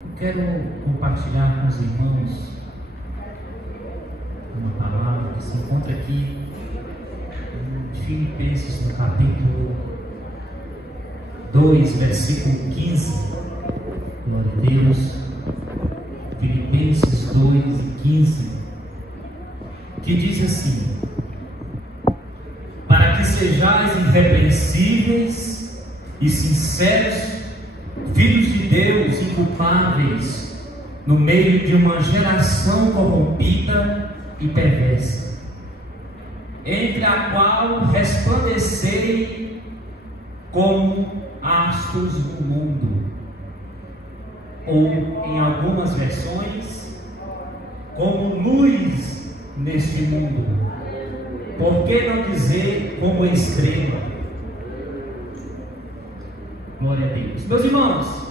Quero compartilhar com os irmãos uma palavra que se encontra aqui em Filipenses, no capítulo 2, versículo 15. Glória a Deus. Filipenses 2 e 15, que diz assim: para que sejais irrepreensíveis e sinceros, filhos de Deus, inculpáveis, no meio de uma geração corrompida e perversa, entre a qual resplandecei como astros no mundo, ou em algumas versões, como luz neste mundo. Por que não dizer como estrela? Glória a Deus. Meus irmãos,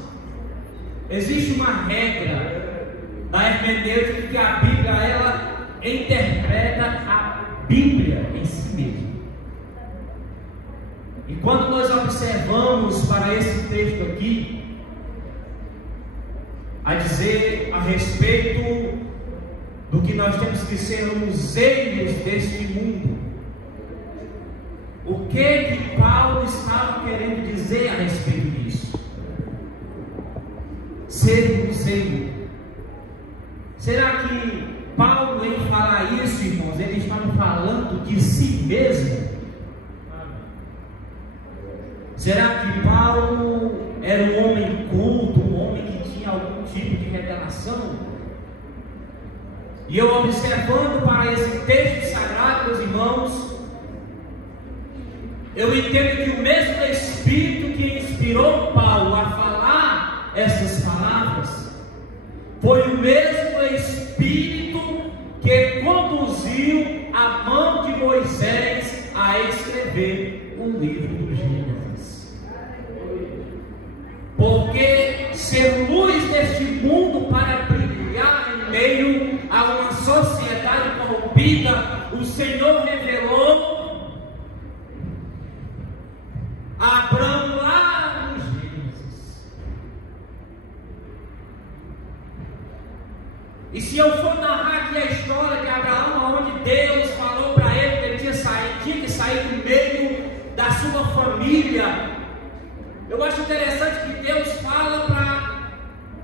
existe uma regra da hermenêutica que a Bíblia, ela interpreta a Bíblia em si mesma. E quando nós observamos para esse texto aqui, a dizer a respeito do que nós temos que ser os eios deste mundo, o que Paulo estava querendo dizer a respeito disso? Ser zeio. Será que Paulo, em falar isso, irmãos, ele estava falando de si mesmo? Será que Paulo era um homem culto, um homem que tinha algum tipo de revelação? E eu observando para esse texto sagrado, meus irmãos, eu entendo que o mesmo Espírito que inspirou Paulo a falar essas palavras foi o mesmo Espírito que conduziu a mão de Moisés a escrever o livro do Gênesis. Porque ser luz deste mundo para brilhar em meio a uma sociedade corrompida, o Senhor revelou Abraão lá no Gênesis. E se eu for narrar aqui a história de Abraão, onde Deus falou para ele que ele tinha que sair do meio da sua família, eu acho interessante que Deus fala para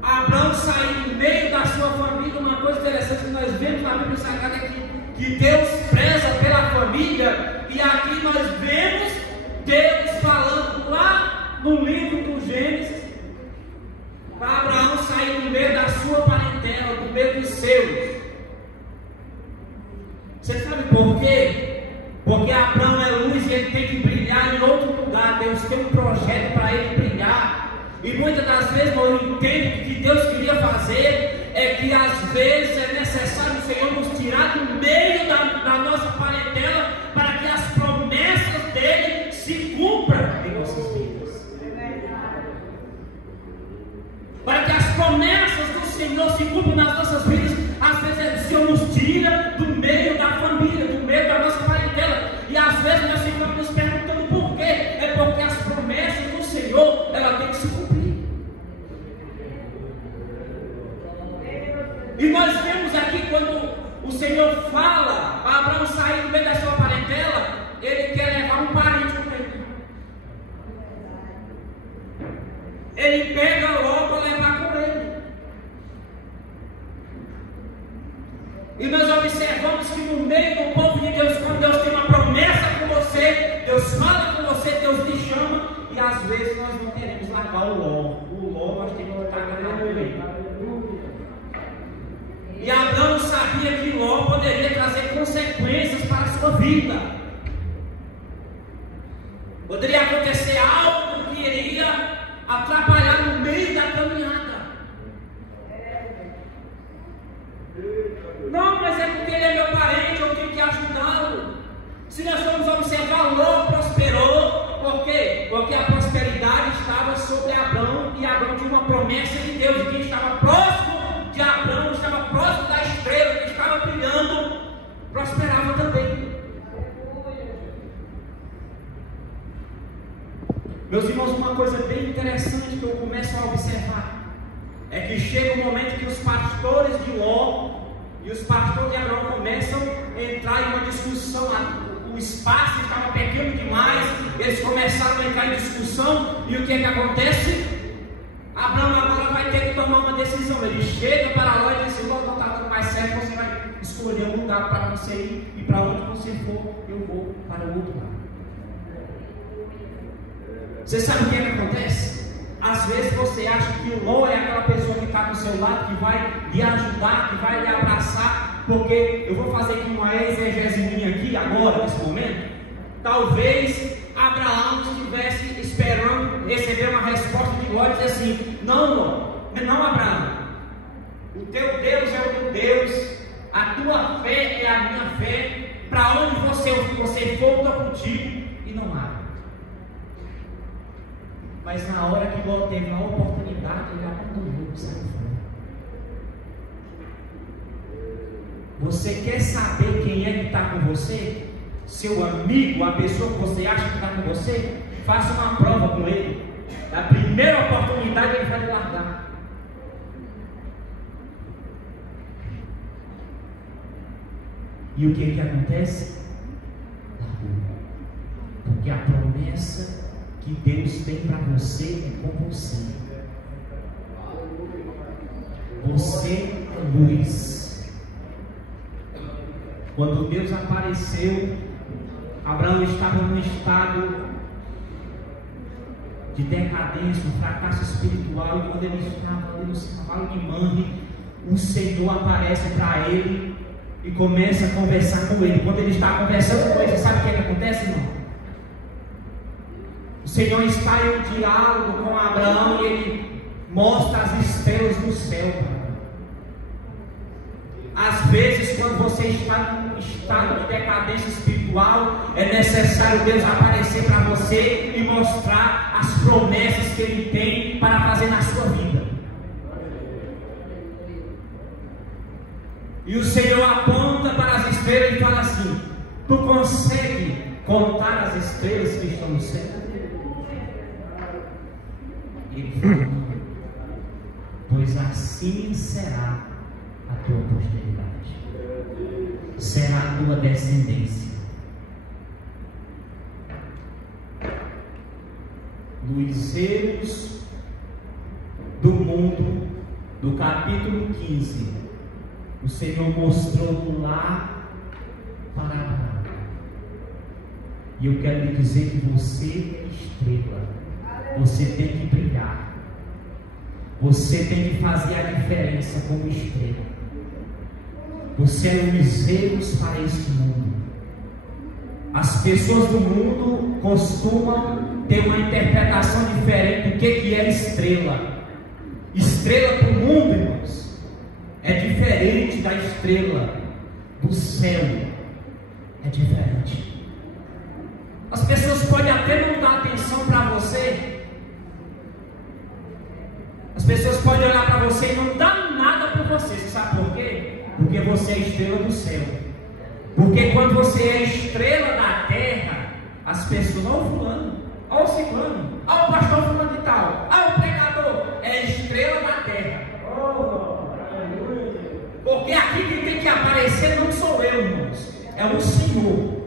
Abraão sair do meio da sua família. Uma coisa interessante que nós vemos na Bíblia Sagrada é que Deus preza pela família, e aqui nós vemos Deus falando lá no livro do Gênesis para Abraão sair do meio da sua parentela, do meio dos seus. Você sabe por quê? Porque Abraão é luz e ele tem que brilhar em outro lugar. Deus tem um projeto para ele brilhar. E muitas das vezes eu entendo que o que Deus queria fazer é que às vezes é necessário o Senhor nos tirar do meio da nossa parentela para que as promessas dele se cumpram em nossas vidas. Para que as promessas do Senhor se cumpram nas nossas vidas, às vezes o Senhor nos tira do meio da família, do meio da nossa parentela. E às vezes nós ficamos nos perguntando por quê. É porque as promessas do Senhor, ela tem que se cumprir. E nós vemos aqui quando o Senhor fala para Abraão sair do meio da sua parentela, ele quer levar um parente com ele. Ele pega logo para levar com ele. E nós observamos que no meio do povo de Deus, quando Deus tem uma promessa com você, Deus fala com você, Deus te chama, e às vezes nós não queremos largar o ló. O ló nós temos que botar na meio. E Abraão sabia que Ló poderia trazer consequências para a sua vida. Poderia acontecer algo que iria atrapalhar no meio da caminhada. Não, mas é porque ele é meu parente, eu tenho que ajudá-lo. Se nós formos observar, Ló prosperou. Por quê? Porque a prosperidade estava sobre Abraão, e Abraão tinha uma promessa de Deus, e quem estava próximo de Abraão, estava próximo da estrela que estava brilhando, prosperava também. Meus irmãos, uma coisa bem interessante que eu começo a observar é que chega um momento que os pastores de Ló e os pastores de Abraão começam a entrar em uma discussão. O espaço estava pequeno demais, eles começaram a entrar em discussão, e o que é que acontece? Abraão agora vai ter que tomar uma decisão. Ele chega para Ló e diz assim: Ló, não está dando mais certo, você vai escolher um lugar para você ir, e para onde você for, eu vou para o outro lado. Você sabe o que é que acontece? Às vezes você acha que o Ló é aquela pessoa que está do seu lado, que vai lhe ajudar, que vai lhe abraçar, porque eu vou fazer aqui uma exegese minha aqui, agora, nesse momento. Talvez Abraão estivesse esperando receber uma resposta de Ló e dizer assim: não, Ló, não, Abraão, o teu Deus é o meu Deus, a tua fé é a minha fé, para onde você for, eu estou contigo, e não há. Mas na hora que Ló teve a oportunidade, ele abandonou o saiu fora. Você quer saber quem é que está com você? Seu amigo, a pessoa que você acha que está com você? Faça uma prova com ele. Na primeira oportunidade ele vai te largar. E o que acontece? Porque a promessa que Deus tem para você é com você. Você é luz. Quando Deus apareceu, Abraão estava num estado de decadência, um fracasso espiritual, e quando ele estava ali no cavalo de Mamre, o Senhor aparece para ele e começa a conversar com ele. Quando ele está conversando com ele, sabe o que acontece, irmão? O Senhor está em um diálogo com Abraão e ele mostra as estrelas do céu. Às vezes, quando você está num estado de decadência espiritual, é necessário Deus aparecer para você e mostrar as promessas que Ele tem para fazer na sua vida. E o Senhor aponta para as estrelas e fala assim: tu consegue contar as estrelas que estão no céu? Ele fala: pois assim será a tua posteridade, será a tua descendência. Nos erros do mundo, do capítulo 15, o Senhor mostrou do lar para Abraão. E eu quero lhe dizer que você é estrela, você tem que brilhar, você tem que fazer a diferença como estrela. Você é luzeiros para este mundo. As pessoas do mundo costumam ter uma interpretação diferente do que é estrela. Estrela para o mundo, irmãos, é diferente da estrela do céu. É diferente. As pessoas podem até não dar atenção para você. As pessoas podem olhar para você e não dar nada por você. Você sabe por quê? Porque você é estrela do céu. Porque quando você é estrela da terra, as pessoas: olha o fulano, olha o ciclano, olha o pastor fulano de tal, olha o pregador. É estrela da terra. Porque aqui quem tem que aparecer não sou eu, irmãos, é o Senhor.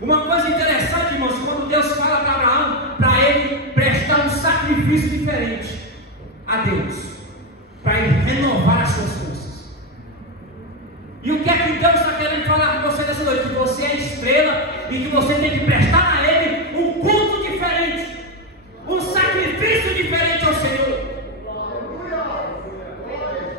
Uma coisa interessante, irmãos, quando Deus fala para Abraão, para ele prestar um sacrifício diferente a Deus, para ele renovar as suas forças. E o que é que Deus está querendo falar com você nessa noite? Que você é estrela e que você tem que prestar a Ele um culto diferente, um sacrifício diferente ao Senhor.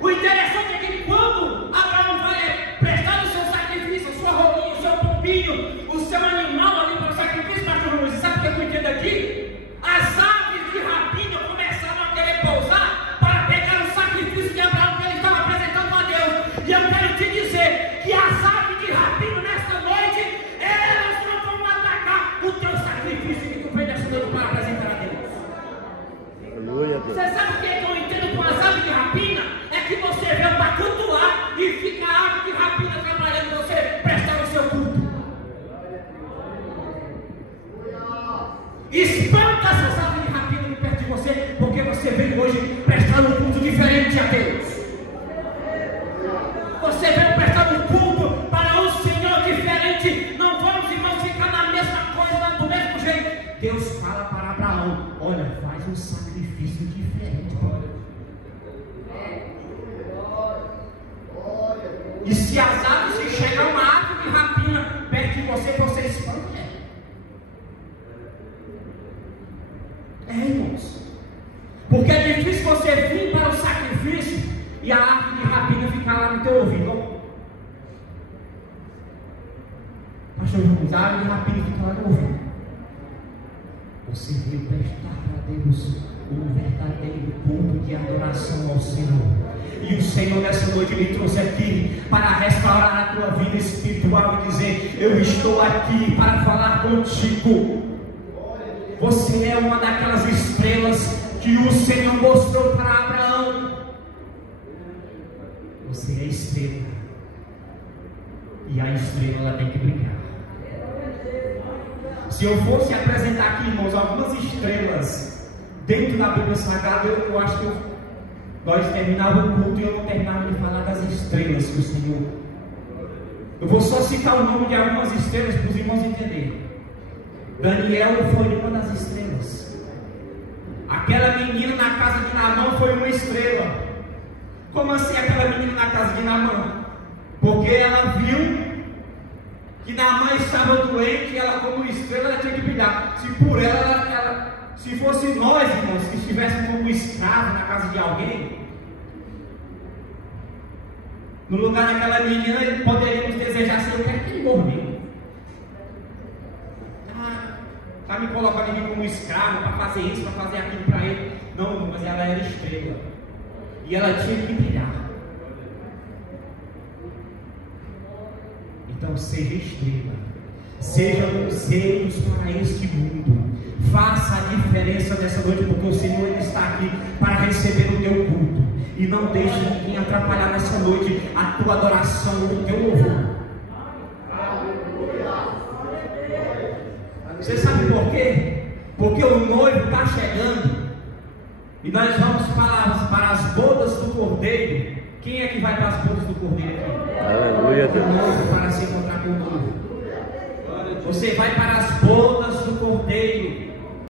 O interessante é que quando Abraão vai prestar o seu sacrifício, a sua rolinha, o seu pompinho, o seu animal ali para o sacrifício, pastor Luiz, sabe o que eu entendo aqui? As aves de rapina começaram a querer pousar para pegar o sacrifício de Abraão que ele estava apresentando a Deus. E eu quero te dizer que as aves de rapina nesta noite, elas não vão atacar o teu aqui hoje prestando um culto diferente a Deus. Você veio prestar um culto para um Senhor diferente. Não vamos, irmãos, ficar na mesma coisa, do mesmo jeito. Deus fala para Abraão: olha, faz um sacrifício diferente para Deus. E se as aves, se chegar uma ave de rapina perto de você, você espanta. Irmãos, porque é difícil você vir para o sacrifício e a ave de rapina ficar lá no teu ouvido. Pastor João, a ave de rapina fica lá no ouvido. Você veio prestar para Deus um verdadeiro culto de adoração ao Senhor. E o Senhor nessa noite me trouxe aqui para restaurar a tua vida espiritual e dizer: eu estou aqui para falar contigo. Você é uma daquelas estrelas que o Senhor mostrou para Abraão. Você é estrela. E a estrela ela tem que brilhar. Se eu fosse apresentar aqui, irmãos, algumas estrelas dentro da Bíblia Sagrada, eu acho que nós terminávamos o culto e eu não terminava de falar das estrelas que o Senhor. Eu vou só citar o nome de algumas estrelas para os irmãos entenderem. Daniel foi uma das estrelas. Aquela menina na casa de Naamã foi uma estrela. Como assim aquela menina na casa de Naamã? Porque ela viu que Naamã estava doente e ela, como estrela, ela tinha que brilhar. Se por ela, se fosse nós, irmãos, que estivéssemos como escravos na casa de alguém, no lugar daquela menina, poderíamos desejar ser o que é que ele morreu. Está me colocando aqui como escravo para fazer isso, para fazer aquilo para ele. Não, mas ela era estrela. E ela tinha que brilhar. Então seja estrela. Seja luzeiros para este mundo. Faça a diferença nessa noite, porque o Senhor está aqui para receber o teu culto. E não deixe ninguém atrapalhar nessa noite a tua adoração, o teu louvor. Você sabe por quê? Porque o noivo está chegando e nós vamos para as bodas do Cordeiro. Quem é que vai para as bodas do Cordeiro aqui? Aleluia. O noivo, para se encontrar com o noivo. Você vai para as bodas do Cordeiro.